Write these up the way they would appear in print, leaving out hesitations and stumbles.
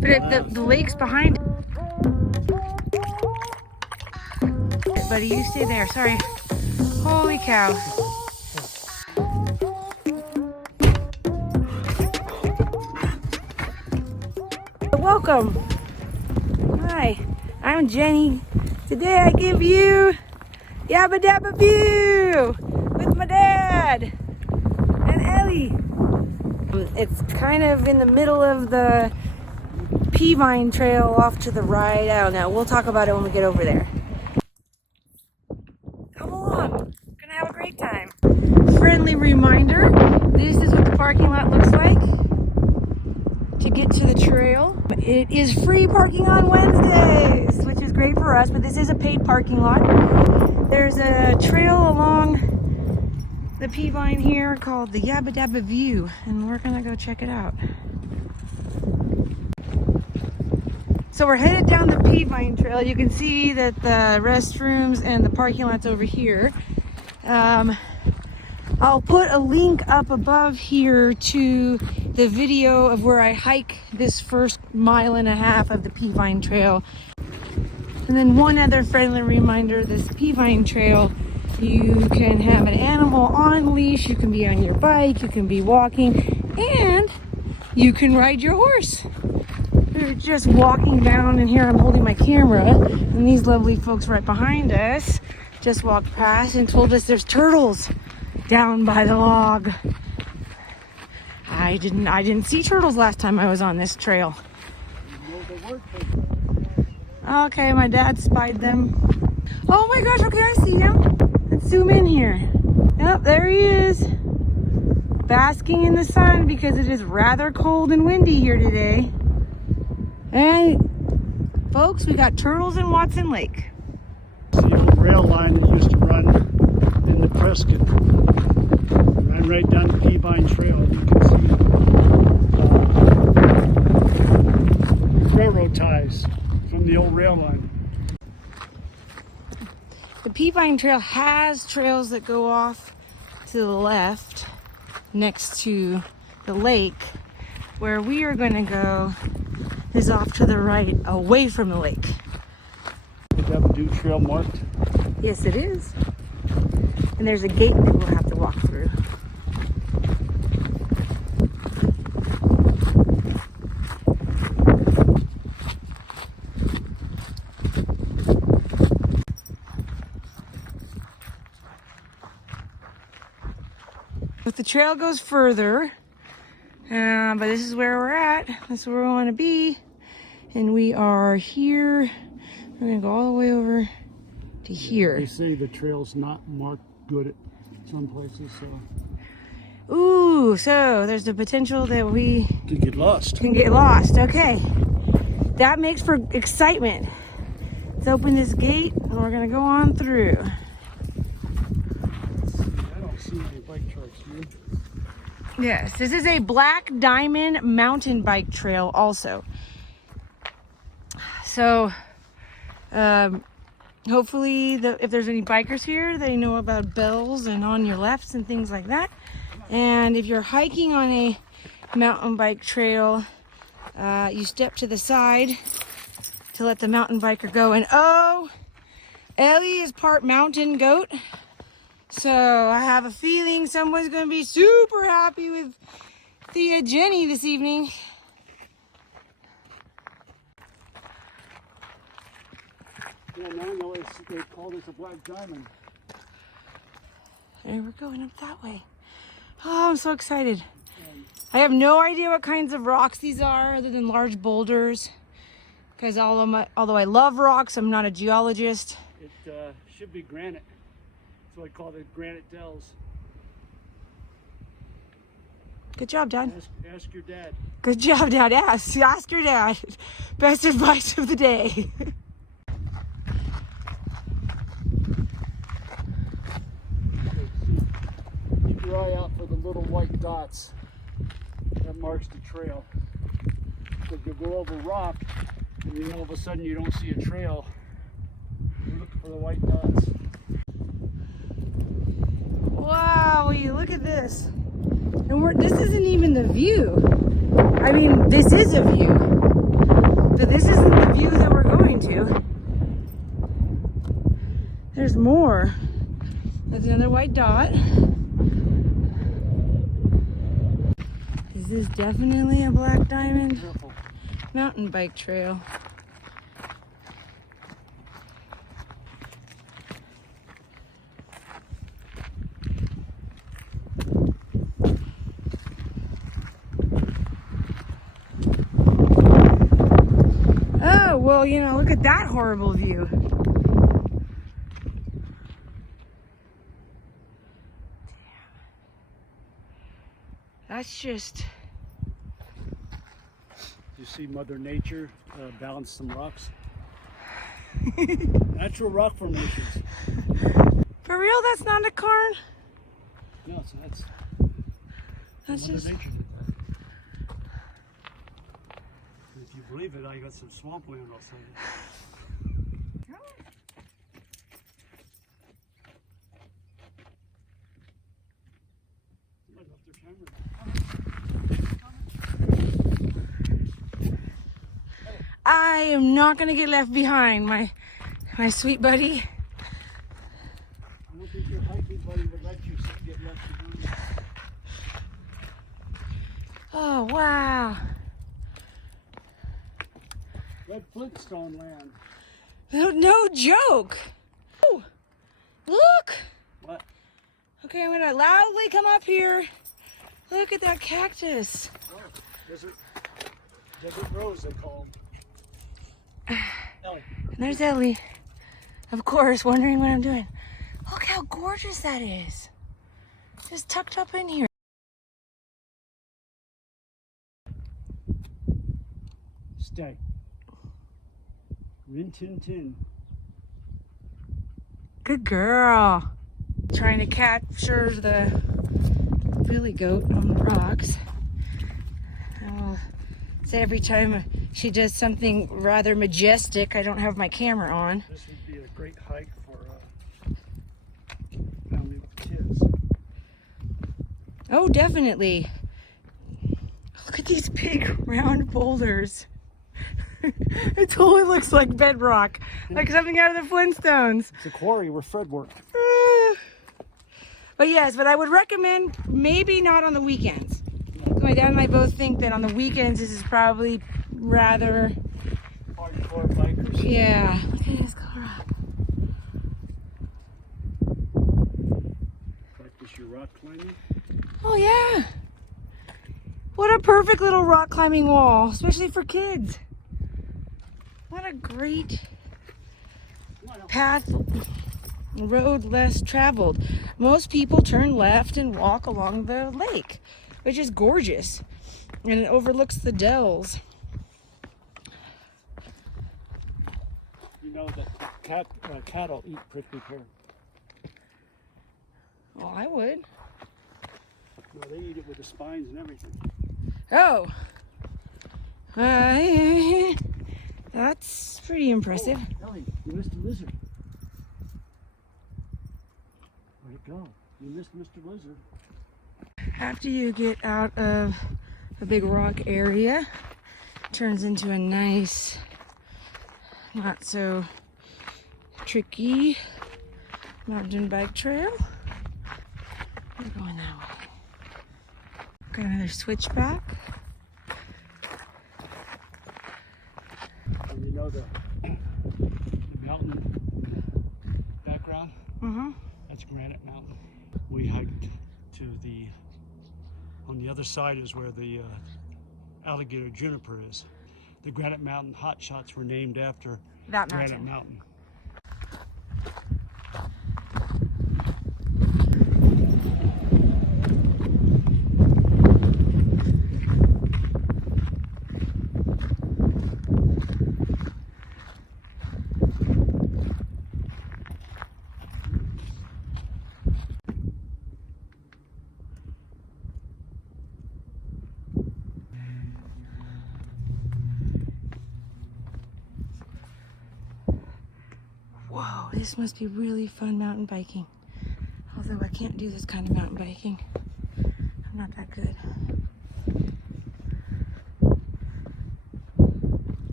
But the lake's behind. Buddy, you stay there. Sorry. Holy cow. Welcome. Hi, I'm Jenny. Today I give you Yabba Dabba view with my dad and Ellie. It's kind of in the middle of the pea vine trail off to the right. I don't know. We'll talk about it when we get over there. Come along. Gonna have a great time. Friendly reminder, this is what the parking lot looks like to get to the trail. It is free parking on Wednesdays, which is great for us, but this is a paid parking lot. There's a trail along the pea vine here called the Yabba Dabba View, and we're gonna go check it out. So we're headed down the pea vine trail. You can see that the restrooms and the parking lot's over here. I'll put a link up above here to the video of where I hike this first 1.5 miles of the pea vine trail. And then one other friendly reminder, this pea vine trail, you can have an animal on leash, you can be on your bike, you can be walking, and you can ride your horse. We're just walking down, and here I'm holding my camera, and these lovely folks right behind us just walked past and told us there's turtles down by the log. I didn't see turtles last time I was on this trail. Okay, my dad spied them. Oh my gosh, okay, I see him. Let's zoom in here. Yep, there he is. Basking in the sun because it is rather cold and windy here today. And folks, we got turtles in Watson Lake. It's the old rail line that used to run in the Prescott. Ran right down the pea vine trail. You can see railroad ties from the old rail line. The pea vine trail has trails that go off to the left next to the lake. Where we are going to go is off to the right, away from the lake. Did you have a new trail marked? Yes, it is. And there's a gate that we'll have to walk through. But the trail goes further, but this is where we're at. This is where we want to be. And we are here. We're going to go all the way over to here. They say the trail's not marked good at some places, so. Ooh, so there's the potential that we Can get lost. Okay. That makes for excitement. Let's open this gate and we're going to go on through. I don't see any bike tracks here. Yes, this is a Black Diamond mountain bike trail also. So, hopefully if there's any bikers here, they know about bells and on your lefts and things like that. And if you're hiking on a mountain bike trail, you step to the side to let the mountain biker go. And oh, Ellie is part mountain goat. So I have a feeling someone's going to be super happy with Thea Jenny this evening. Yeah, now they call this a black diamond. And we're going up that way. Oh, I'm so excited. I have no idea what kinds of rocks these are other than large boulders. Because although I love rocks, I'm not a geologist. It should be granite. So I call it granite dells. Good job, Dad. Ask your dad. Good job, Dad. Ask your dad. Best advice of the day. Keep your eye out for the little white dots. That marks the trail. So if you go over rock and then all of a sudden you don't see a trail, look for the white dots. Wow, will you look at this? And this isn't even the view. I mean, this is a view. But this isn't the view that we're going to. There's more. There's another white dot. This is definitely a black diamond mountain bike trail. Oh, well, you know, look at that horrible view. That's just... You see Mother Nature balance some rocks. Natural rock formations. For real, that's not a cairn? No, that's Mother just... Nature. If you believe it, I got some swampland outside. I am not gonna get left behind, my sweet buddy. I don't think your hiking buddy would let you get left behind. Oh, wow. Red Flintstone land. No joke. Oh, look. What? Okay, I'm gonna loudly come up here. Look at that cactus. Oh, desert rose, they call them. Ellie. And there's Ellie, of course, wondering what I'm doing. Look how gorgeous that is. Just tucked up in here. Stay. Rin tin tin. Good girl. Trying to capture the billy goat on the rocks. I'll say every time she does something rather majestic, I don't have my camera on. This would be a great hike for family with kids. Oh, definitely. Look at these big round boulders. It totally looks like bedrock, like something out of the Flintstones. It's a quarry where Fred worked. But yes, but I would recommend maybe not on the weekends. My dad and I both think that on the weekends this is probably rather... Hardcore bikers. Yeah. Okay, let's go rock. Practice your rock climbing. Oh yeah. What a perfect little rock climbing wall, especially for kids. What a great path, road less traveled. Most people turn left and walk along the lake, which is gorgeous, and it overlooks the dells. You know that cattle eat prickly pear. Well, I would. No, they eat it with the spines and everything. Oh. That's pretty impressive. Oh, Ellie, you missed a lizard. Where'd it go? You missed Mr. Lizard. After you get out of a big rock area, it turns into a nice, not so tricky mountain bike trail. We're going that way. Got another switchback. And you know the mountain background? Mm-hmm. That's Granite Mountain. We hiked to on the other side is where the alligator juniper is. The Granite Mountain hot shots were named after That Granite mountain. Mountain. Whoa, this must be really fun mountain biking. Although I can't do this kind of mountain biking. I'm not that good.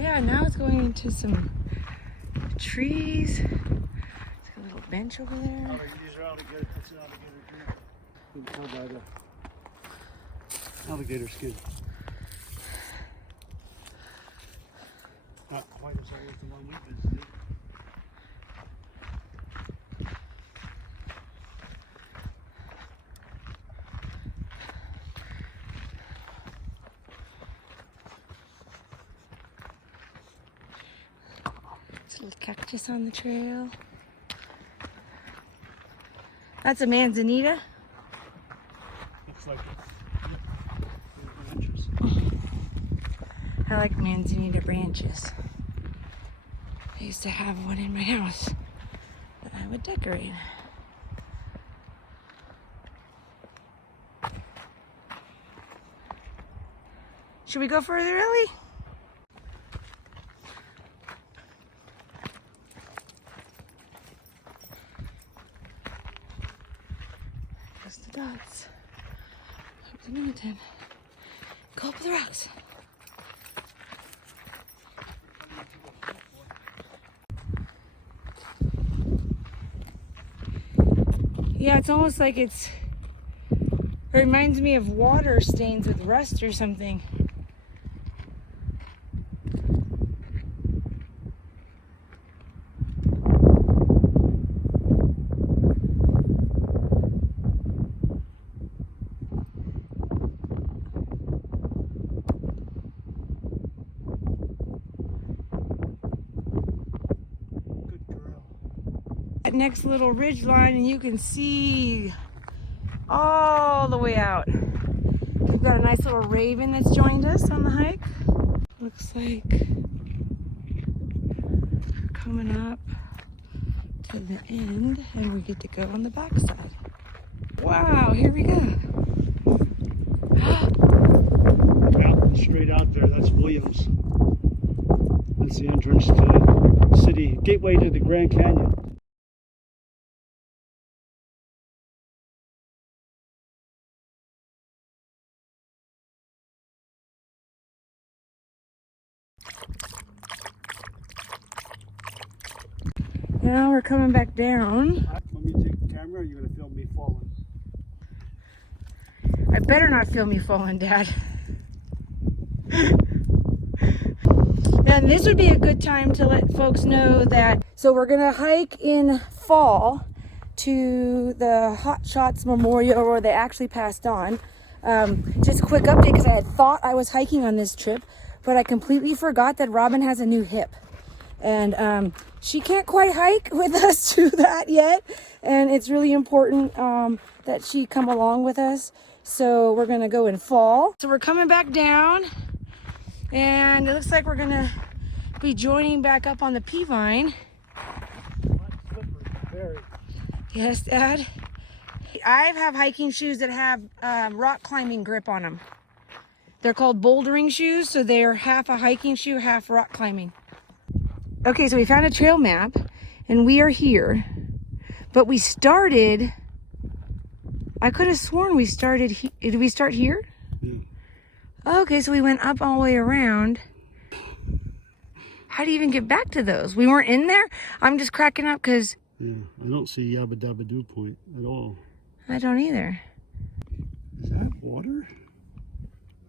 Yeah, now it's going into some trees. There's a little bench over there. These are alligator. That's an alligator here. By the alligator skin. Not quite as old as the one we visited. There's a little cactus on the trail. That's a manzanita. Looks like branches. I like manzanita branches. I used to have one in my house that I would decorate. Should we go further, Ellie? There's the dots. Up the Miniton. Go up the rocks. Yeah, it's almost like it reminds me of water stains with rust or something. That next little ridge line, and you can see all the way out. We've got a nice little raven that's joined us on the hike. Looks like we're coming up to the end and we get to go on the back side. Wow, here we go. Yeah, straight out there, that's Williams. That's the entrance to the city, gateway to the Grand Canyon. Now we're coming back down. Want me to take the camera, or are you going to film me falling? I better not film me falling, Dad. And this would be a good time to let folks know that, so we're gonna hike in fall to the Hot Shots Memorial, where they actually passed on. Just a quick update, because I had thought I was hiking on this trip, but I completely forgot that Robin has a new hip. And she can't quite hike with us to that yet. And it's really important that she come along with us. So we're gonna go in fall. So we're coming back down, and it looks like we're gonna be joining back up on the Peavine. Yes, Dad. I have hiking shoes that have rock climbing grip on them. They're called bouldering shoes, so they're half a hiking shoe, half rock climbing. Okay, so we found a trail map, and we are here. But we started, I could have sworn we started, did we start here? Yeah. Okay, so we went up all the way around. How do you even get back to those? We weren't in there? I'm just cracking up because... Yeah, I don't see Yabba Dabba Dew Point at all. I don't either. Is that water?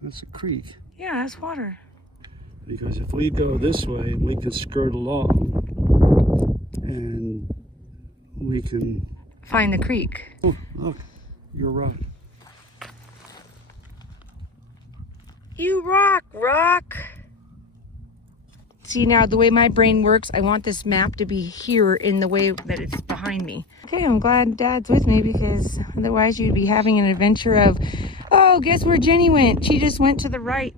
That's a creek. Yeah, that's water. Because if we go this way, we can skirt along and we can Find the creek. Oh, look, you're right. You rock, rock. See, now the way my brain works, I want this map to be here in the way that it's behind me. Okay, I'm glad Dad's with me, because otherwise you'd be having an adventure of, oh, guess where Jenny went? She just went to the right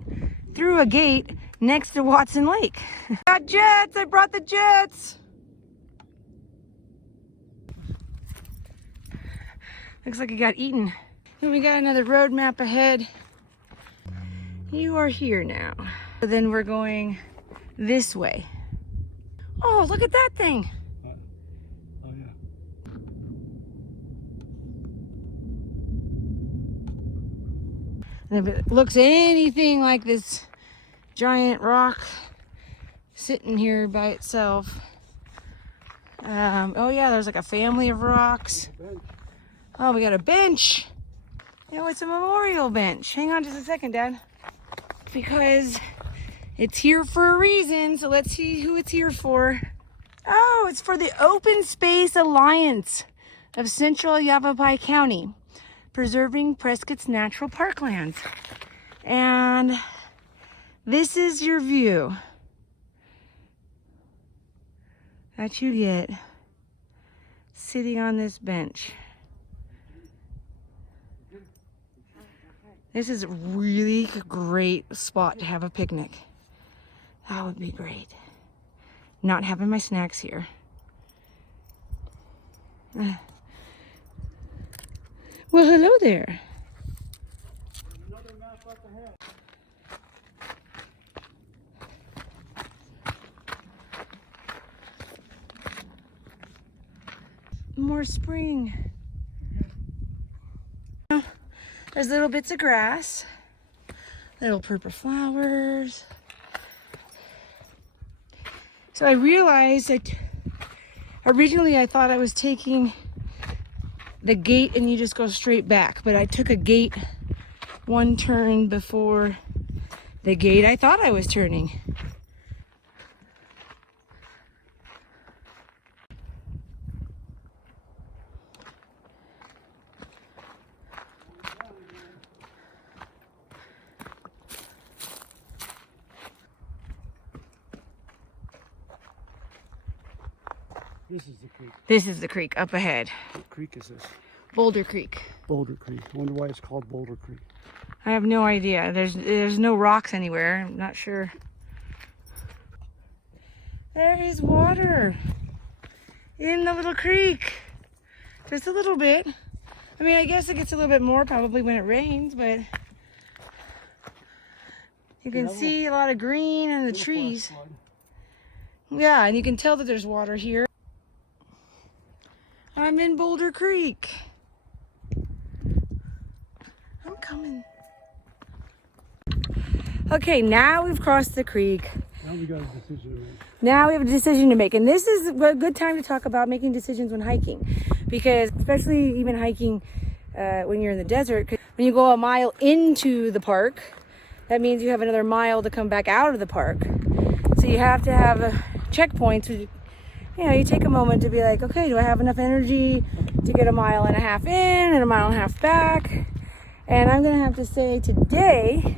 through a gate next to Watson Lake. Got jets! I brought the jets! Looks like it got eaten. And we got another road map ahead. You are here now. So then we're going this way. Oh, look at that thing. Oh, yeah. And if it looks anything like this giant rock sitting here by itself. Oh yeah, there's like a family of rocks. Oh, we got a bench. You know, it's a memorial bench. Hang on just a second, Dad. Because it's here for a reason, so let's see who it's here for. Oh, it's for the Open Space Alliance of Central Yavapai County, preserving Prescott's natural parklands. And this is your view that you get sitting on this bench. This is a really great spot to have a picnic. That would be great. Not having my snacks here. Well, hello there. Another map up ahead. More spring. There's little bits of grass, little purple flowers. So I realized that originally I thought I was taking the gate and you just go straight back, but I took a gate one turn before the gate I thought I was turning. This is the creek. This is the creek up ahead. What creek is this? Boulder Creek. Boulder Creek. I wonder why it's called Boulder Creek. I have no idea. There's no rocks anywhere. I'm not sure. There is water in the little creek. Just a little bit. I mean, I guess it gets a little bit more probably when it rains, but you can see a lot of green in the trees. Yeah, and you can tell that there's water here. I'm in Boulder Creek. I'm coming. Okay, now we've crossed the creek. Now we got a decision to make. Now we have a decision to make. And this is a good time to talk about making decisions when hiking. Because especially even hiking when you're in the desert, 'cause when you go a mile into the park, that means you have another mile to come back out of the park. So you have to have checkpoints. You know, you take a moment to be like, okay, do I have enough energy to get a mile and a half in and a mile and a half back? And I'm gonna have to say today,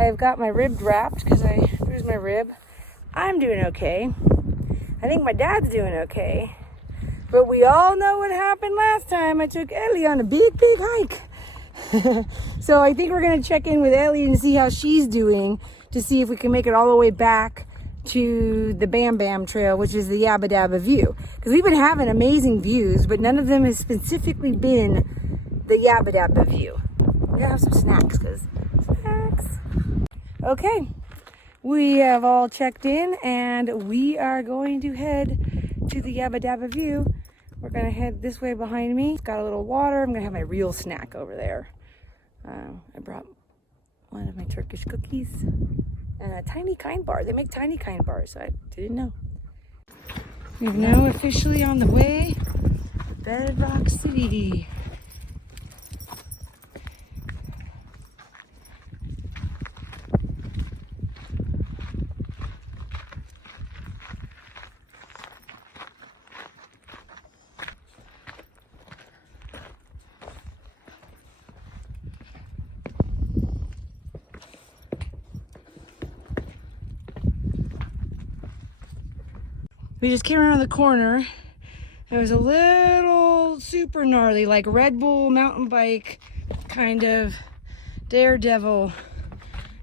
I've got my rib wrapped because I bruised my rib. I'm doing okay. I think my dad's doing okay. But we all know what happened last time. I took Ellie on a big hike. So I think we're gonna check in with Ellie and see how she's doing to see if we can make it all the way back to the Bam Bam Trail, which is the Yabba Dabba view. Because we've been having amazing views, but none of them has specifically been the Yabba Dabba view. We're gonna have some snacks, because snacks. Okay, we have all checked in and we are going to head to the Yabba Dabba view. We're gonna head this way behind me. It's got a little water. I'm gonna have my real snack over there. I brought one of my Turkish cookies and a tiny kind bar. They make tiny kind bars, so I didn't know. We're now officially on the way to Bedrock City. We just came around the corner. It was a little super gnarly, like Red Bull mountain bike kind of daredevil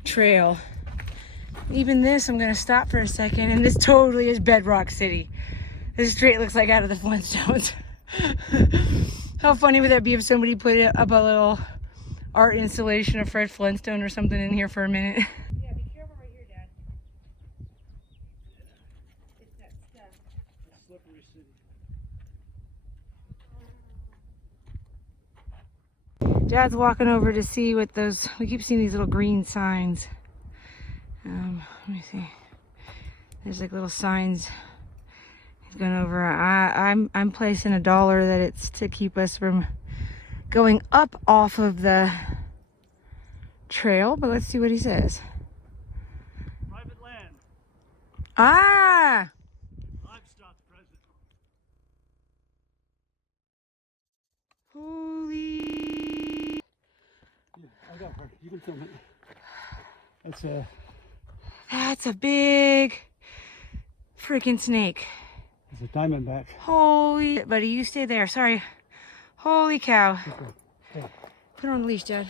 trail. Even this, I'm gonna stop for a second, and this totally is Bedrock City. This straight looks like out of the Flintstones. How funny would that be if somebody put up a little art installation of Fred Flintstone or something in here for a minute? Yeah, be careful right here, Dad. It's that stuff. Slippery City. Dad's walking over to see what those, we keep seeing these little green signs. Let me see. There's like little signs. He's going over. I'm placing $1 that it's to keep us from going up off of the trail, but let's see what he says. Private land. Ah! Livestock present. Holy. Yeah, I got her. You can film it. That's a big freaking snake. It's a diamondback. Holy. Buddy, you stay there. Sorry. Holy cow. Okay. Put her on the leash, Dad.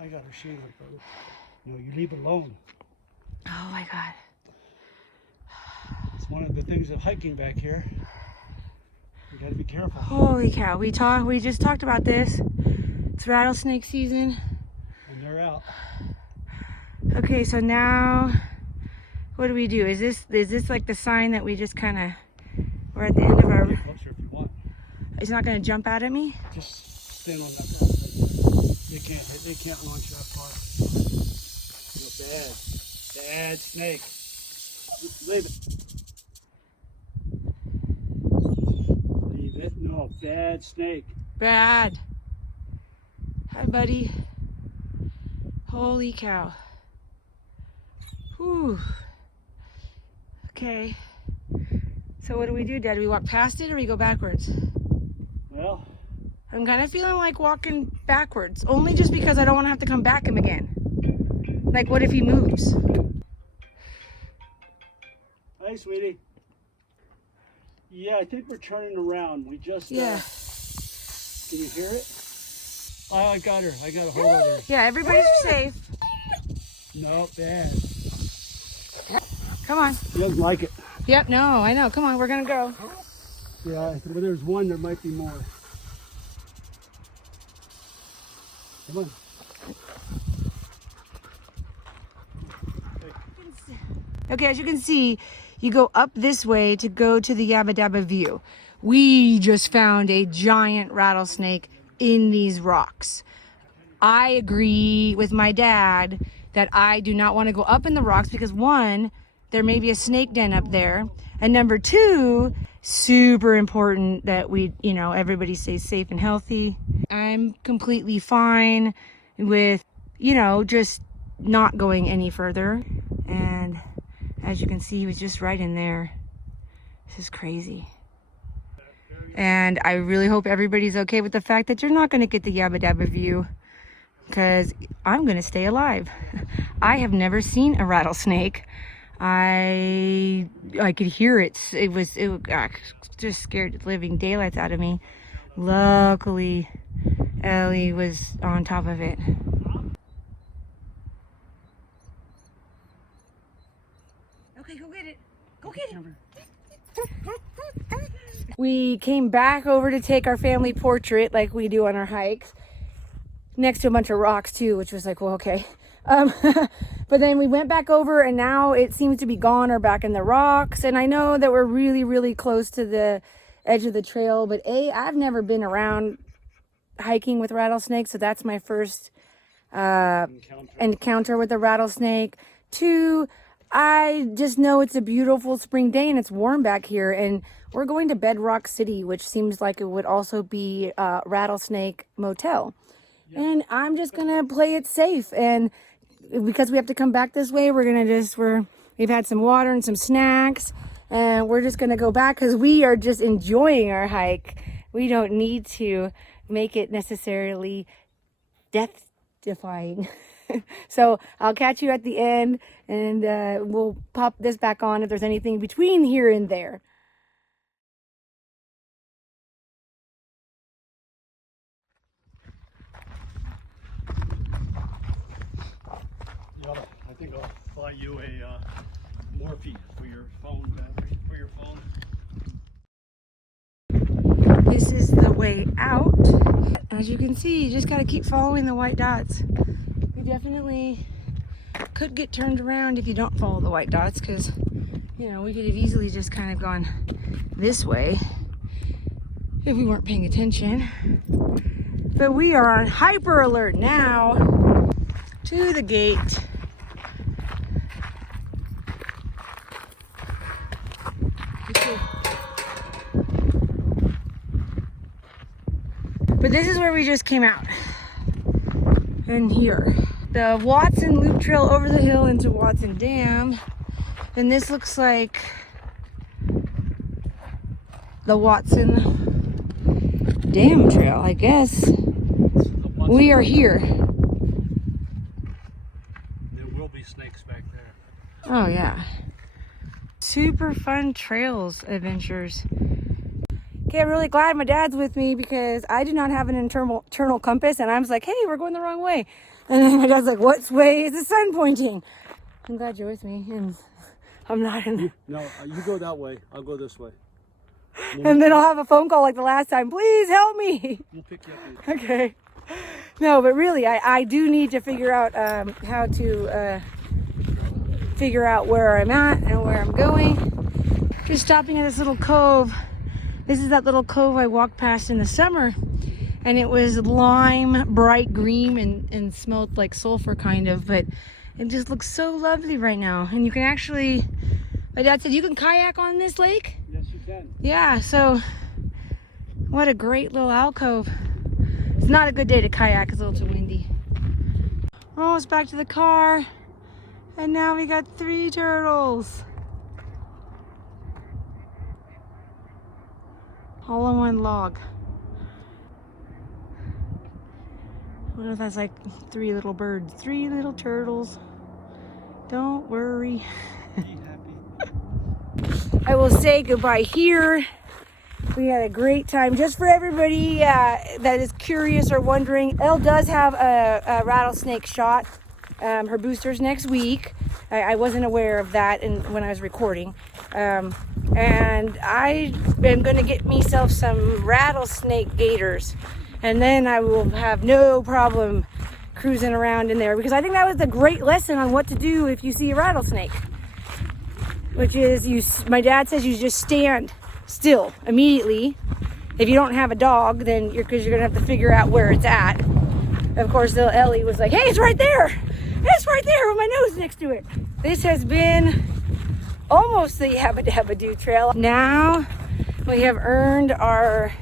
I got her shade on, brother. No, you leave it alone. Oh my God. It's one of the things of hiking back here. You gotta be careful. Holy cow. We just talked about this. It's rattlesnake season. And they're out. Okay, so now what do we do? Is this like the sign that we just kind of, we're at the end of our... Get closer if you want. It's not going to jump out at me? Just stand on that far. They can't launch that far. Bad snake. Leave it. No, bad snake. Bad. Hi, buddy. Holy cow. Whew. Okay. So what do we do, Dad? Do we walk past it or we go backwards? Well, I'm kind of feeling like walking backwards, only just because I don't want to have to come back him again. Like, what if he moves? hey, sweetie. Yeah, I think we're turning around. We just, Yeah. Can you hear it? Oh, I got her. I got a hold of her. Yeah, everybody's safe. No, bad. Come on. She doesn't like it. Yep, no, I know. Come on, we're going to go. Yeah, but there's one, there might be more. Come on. Okay, as you can see, you go up this way to go to the Yabba Dabba view. We just found a giant rattlesnake in these rocks. I agree with my dad that I do not want to go up in the rocks because one, there may be a snake den up there. And number two, super important that we, everybody stays safe and healthy. I'm completely fine with, just not going any further. And as you can see, he was just right in there. This is crazy. And I really hope everybody's okay with the fact that you're not going to get the Yabba Dabba view, because I'm going to stay alive. I have never seen a rattlesnake. I could hear it. It just scared the living daylights out of me. Luckily, Ellie was on top of it. Okay, go get it. Go get it. We came back over to take our family portrait like we do on our hikes, next to a bunch of rocks too, which was like, well, okay. But then we went back over and now it seems to be gone or back in the rocks. And I know that we're really, really close to the edge of the trail, but I've never been around hiking with rattlesnakes, so that's my first encounter with a rattlesnake. Two, I just know it's a beautiful spring day and it's warm back here, and we're going to Bedrock City, which seems like it would also be a rattlesnake motel. Yeah. And I'm just gonna play it safe, and because we have to come back this way, we've had some water and some snacks, and we're just gonna go back because we are just enjoying our hike. We don't need to make it necessarily death-defying. So I'll catch you at the end, and we'll pop this back on if there's anything between here and there. Yabba, I think I'll buy you a Morphe for your phone battery, for your phone. This is the way out. As you can see, you just got to keep following the white dots. You definitely could get turned around if you don't follow the white dots, because we could have easily just kind of gone this way if we weren't paying attention. But we are on hyper alert now to the gate. But this is where we just came out. And here. The Watson Loop Trail over the hill into Watson Dam. And this looks like the Watson Dam Trail, I guess. We are here. There will be snakes back there. Oh yeah. Super fun trails adventures. Okay, I'm really glad my dad's with me because I do not have an internal compass, and I was like, hey, we're going the wrong way. And then my dad's like, what way is the sun pointing? I'm glad you're with me, and I'm not in. No, you go that way. I'll go this way. And then I'll have a phone call like the last time. Please help me. We'll pick you up. Okay. No, but really, I do need to figure out how to figure out where I'm at and where I'm going. Just stopping at this little cove. This is that little cove I walked past in the summer, and it was lime, bright green, and smelled like sulfur kind of, but it just looks so lovely right now. And you can actually, my dad said you can kayak on this lake? Yes, you can. Yeah, so what a great little alcove. It's not a good day to kayak, it's a little too windy. Almost back to the car, and now we got 3 turtles. All on one log. I wonder if that's like 3 little birds. 3 little turtles. Don't worry. Be happy. I will say goodbye here. We had a great time. Just for everybody that is curious or wondering, Elle does have a rattlesnake shot. Her booster's next week. I wasn't aware of that when I was recording. And I am going to get myself some rattlesnake gaiters. And then I will have no problem cruising around in there. Because I think that was a great lesson on what to do if you see a rattlesnake. Which is, my dad says you just stand still immediately. If you don't have a dog, then because you're going to have to figure out where it's at. Of course, little Ellie was like, hey, it's right there. It's right there with my nose next to it. This has been almost the Yabba Dabba trail. Now we have earned our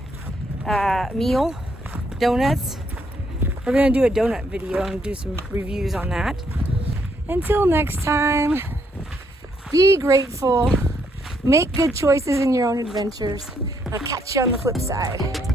meal, donuts. We're gonna do a donut video and do some reviews on that. Until next time, be grateful, make good choices in your own adventures. I'll catch you on the flip side.